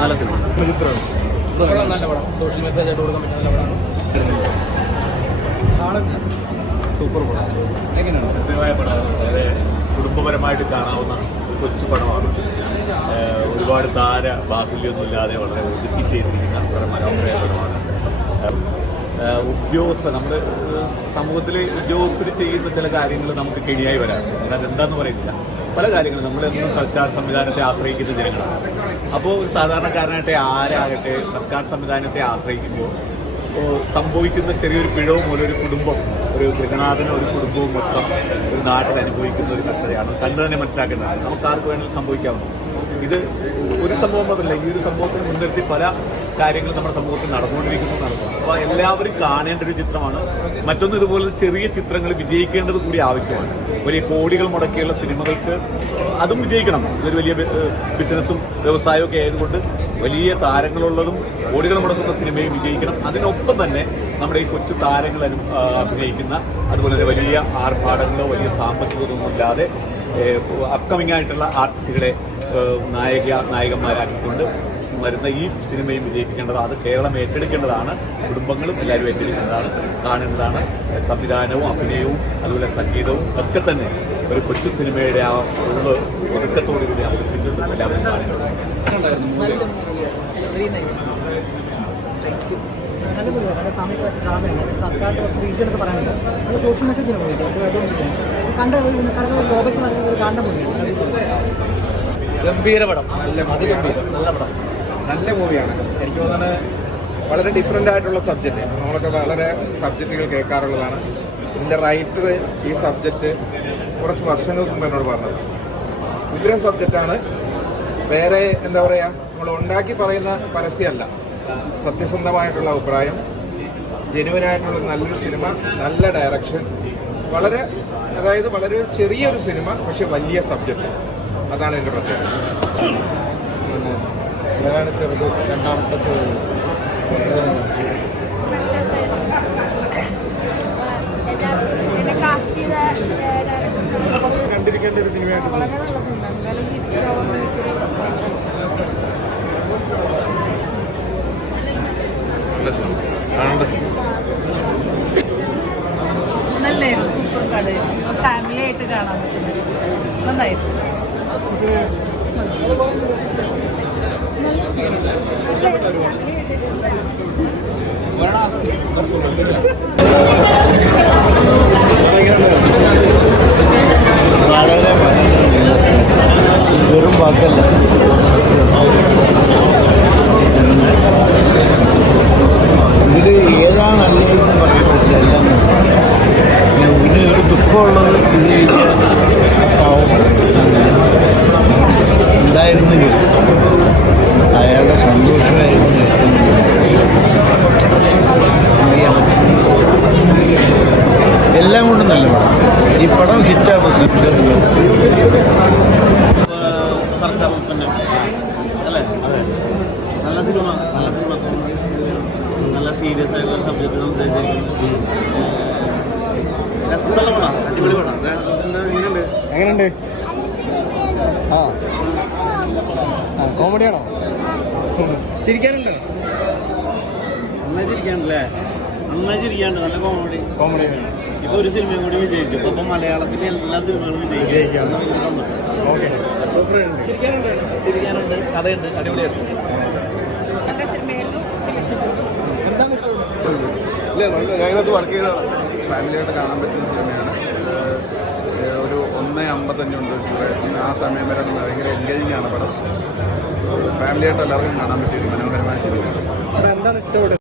നല്ല സിനിമ, ചിത്രമാണ്, നല്ല പടം, സോഷ്യൽ മെസ്സേജ് ആയിട്ട് കൊടുക്കാൻ പറ്റുന്ന നല്ല പടമാണ്. സൂപ്പർ പടം. എങ്ങനെയാണ്? കൃത്യമായ പടമാണ്, വളരെ കുടുംബപരമായിട്ട് കാണാവുന്ന ഒരു കൊച്ചു പടമാണ്. ഒരുപാട് ബാഹുല്യമൊന്നുമില്ലാതെ വളരെ ഒതുക്കി ചെയ്തിരിക്കുന്ന വളരെ മനോഹരമായ പടമാണ്. ഉദ്യോഗസ്ഥർ, നമ്മുടെ സമൂഹത്തിൽ ഉദ്യോഗസ്ഥർ ചെയ്യുന്ന ചില കാര്യങ്ങൾ നമുക്ക് കെണിയായി വരാം. അതെന്താന്ന് പറയുന്നില്ല. പല കാര്യങ്ങളും നമ്മളെന്നും സർക്കാർ സംവിധാനത്തെ ആശ്രയിക്കുന്ന ജനങ്ങളാണ്. അപ്പോൾ ഒരു സാധാരണക്കാരനായിട്ട് ആരാകട്ടെ സർക്കാർ സംവിധാനത്തെ ആശ്രയിക്കുമ്പോൾ സംഭവിക്കുന്ന ചെറിയൊരു പിഴവ് മൂലം ഒരു കുടുംബം, ഒരു ഗൃഹനാഥനും ഒരു കുടുംബവും മൊത്തം ഒരു നാട്ടിൽ അനുഭവിക്കുന്ന ഒരു കർഷകയാണ്. കണ്ടു തന്നെ മനസ്സിലാക്കേണ്ടതാണ്. നമുക്ക് ആർക്ക് വേണമെങ്കിലും സംഭവിക്കാവുന്നു. ഇത് ഒരു സംഭവം മാത്രമല്ല, ഈ ഒരു സംഭവത്തെ മുൻനിർത്തി പല കാര്യങ്ങൾ നമ്മുടെ സമൂഹത്തിൽ നടന്നുകൊണ്ടിരിക്കുന്നു. അപ്പോൾ എല്ലാവരും കാണേണ്ട ഒരു ചിത്രമാണ്. മറ്റൊന്ന്, ഇതുപോലെ ചെറിയ ചിത്രങ്ങൾ വിജയിക്കേണ്ടത് കൂടി ആവശ്യമാണ്. വലിയ കോടികൾ മുടക്കിയുള്ള സിനിമകൾക്ക് അതും വിജയിക്കണം. ഇതൊരു വലിയ ബിസിനസ്സും വ്യവസായവും ഒക്കെ ആയതുകൊണ്ട് വലിയ താരങ്ങളുള്ളതും കോടികൾ മുടക്കുന്ന സിനിമയും വിജയിക്കണം. അതിനൊപ്പം തന്നെ നമ്മുടെ ഈ കൊച്ചു താരങ്ങൾ അഭിനയിക്കുന്ന, അതുപോലെ തന്നെ വലിയ ആർഭാടങ്ങളോ വലിയ സാമ്പത്തികമൊന്നും ഇല്ലാതെ അപ്കമിംഗ് ആയിട്ടുള്ള ആർട്ടിസ്റ്റുകളെ നായകന്മാരാക്കിക്കൊണ്ട് വരുന്ന ഈ സിനിമയും വിജയിപ്പിക്കേണ്ടത്. അത് കേരളം ഏറ്റെടുക്കേണ്ടതാണ്. കുടുംബങ്ങളും എല്ലാവരും ഏറ്റെടുക്കേണ്ടതാണ്, കാണേണ്ടതാണ്. സംവിധാനവും അഭിനയവും അതുപോലെ സംഗീതവും ഒക്കെ തന്നെ ഒരു കൊച്ചു സിനിമയുടെ ആ ഒതുക്കത്തോടുകൂടി അവതരിപ്പിച്ചിട്ട് എല്ലാവരും കാണേണ്ടത്. സർക്കാരിന്റെ കുറച്ച് വീഴ്ചയൊക്കെ പറയാനുണ്ട്. സോഷ്യൽ മെസ്സേജിന് പോയിട്ട് ഗംഭീര പടം, അതിഗംഭീരം, നല്ല പടം, നല്ല മൂവിയാണ്. എനിക്ക് തോന്നുന്നത് വളരെ ഡിഫറെൻ്റ് ആയിട്ടുള്ള സബ്ജക്റ്റ്. നമ്മളൊക്കെ വളരെ സബ്ജക്റ്റുകൾ കേൾക്കാറുള്ളതാണ്. ഇതിൻ്റെ റൈറ്റർ ഈ സബ്ജക്റ്റ് കുറച്ച് വർഷങ്ങൾക്ക് മുമ്പ് എന്നോട് പറഞ്ഞത്. ഉഗ്രം സബ്ജക്റ്റാണ്. വേറെ എന്താ പറയുക, നമ്മൾ ഉണ്ടാക്കി പറയുന്ന പരസ്യമല്ല, സത്യസന്ധമായിട്ടുള്ള അഭിപ്രായം, ജെനുവനായിട്ടുള്ള നല്ലൊരു സിനിമ, നല്ല ഡയറക്ഷൻ, വളരെ വളരെ ചെറിയൊരു സിനിമ പക്ഷെ വലിയ സബ്ജക്റ്റ്. അതാണ് എൻ്റെ പ്രത്യേകത. ചെറുത്, രണ്ടാമത്തെ ചെറുത് കണ്ടിരിക്കേണ്ട ഒരു സിനിമയായിട്ട് നല്ലായിരുന്നു. സൂപ്പർ കളി, ഫാമിലി ആയിട്ട് കാണാൻ പറ്റുന്നത് നന്നായിരുന്നു. വെറും വാക്കല്ല, ഇതിൽ ഏതാണ് നല്ലതെന്ന് പറയാൻ പറ്റില്ല. എല്ലാം ഇതിന് ഒരു ദുഃഖമുള്ളത് ഇത് കഴിച്ചാൽ പാവം ഉണ്ടായിരുന്നെങ്കിൽ അയാളുടെ സന്തോഷമായിരുന്നു ചെയ്യാൻ പറ്റും. എല്ലാം കൊണ്ടും നല്ല പടം. ഈ പടം ഹിറ്റാണ്. സർക്കാർ ഉൽപ്പന്നം അല്ലേ? അതെ, നല്ല സിനിമ, നല്ല സീരിയസ് ആയിട്ടുള്ള സബ്ജക്റ്റ് സംസാരിച്ചിരിക്കുന്നു. രസമുള്ള പടം, അടിപൊളി പടം. എങ്ങനെയുണ്ട്? കോമഡിയാണോ? ചിരിക്കാനുണ്ടോ? നന്നായി ചിരിക്കാണ്ടല്ലേ? നന്നായി ചിരിക്കാണ്ട്, നല്ല കോമഡി. ഇപ്പൊ ഒരു സിനിമയും കൂടി വിജയിച്ചു. അപ്പൊ മലയാളത്തിലെ എല്ലാ സിനിമകളും വിജയിക്കും. ചിരിക്കാനുണ്ട്, കഥയുണ്ട്, അടിപൊളിയായിരുന്നു. എന്താണ് ഇഷ്ടപ്പെട്ടത്? ഞങ്ങളത് വർക്ക് ചെയ്തതാണ്. ഫാമിലിയായിട്ട് കാണാൻ പറ്റുന്ന സിനിമയാണ്. ഒരു 1:55 ഡ്യൂറേഷൻ. ആ സമയം വരെ ഭയങ്കര എൻഗേജിങ് ആണ് പടം. ഫാമിലിയായിട്ട് എല്ലാവർക്കും കാണാൻ പറ്റിയ ഒരു മനോഹരമായ സിനിമയാണ്. എന്താണ് ഇഷ്ടപ്പെട്ടത്?